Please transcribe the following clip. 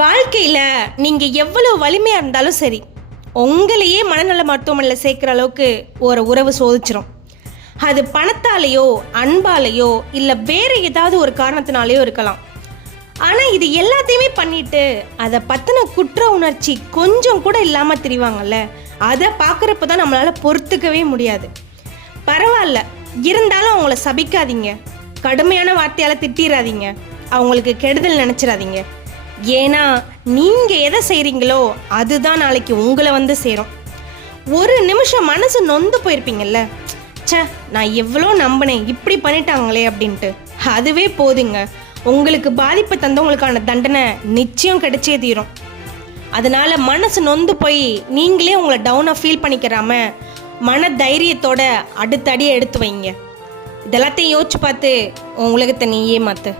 வாழ்க்கையில் நீங்கள் எவ்வளோ வலிமையாக இருந்தாலும் சரி, உங்களையே மனநல மருத்துவமனையில் சேர்க்குற அளவுக்கு ஒரு உறவு சோதிச்சிடும். அது பணத்தாலேயோ அன்பாலேயோ இல்லை வேறு ஏதாவது ஒரு காரணத்தினாலேயோ இருக்கலாம். ஆனால் இது எல்லாத்தையுமே பண்ணிட்டு அதை பற்றின குற்ற உணர்ச்சி கொஞ்சம் கூட இல்லாமல் திரிவாங்கல்ல, அதை பார்க்குறப்ப தான் நம்மளால் பொறுத்துக்கவே முடியாது. பரவாயில்ல, இருந்தாலும் அவங்கள சபிக்காதீங்க, கடுமையான வார்த்தையால் திட்டிடாதீங்க, அவங்களுக்கு கெடுதல் நினச்சிடாதீங்க. ஏன்னா நீங்கள் எதை செய்கிறீங்களோ அதுதான் நாளைக்கு உங்களை வந்து சேரும். ஒரு நிமிஷம் மனசு நொந்து போயிருப்பீங்கல்ல, சே நான் எவ்வளோ நம்பினேன், இப்படி பண்ணிட்டாங்களே அப்படின்ட்டு. அதுவே போதுங்க, உங்களுக்கு பாதிப்பு தந்தவங்களுக்கான தண்டனை நிச்சயம் கிடைச்சே தீரும். அதனால் மனசு நொந்து போய் நீங்களே உங்களை டவுனாக ஃபீல் பண்ணிக்கிறாம மன தைரியத்தோட அடுத்த அடியை எடுத்து வைங்க. இதெல்லாத்தையும் யோசிச்சு பார்த்து உன் உலகத்தை நீயே மாற்று.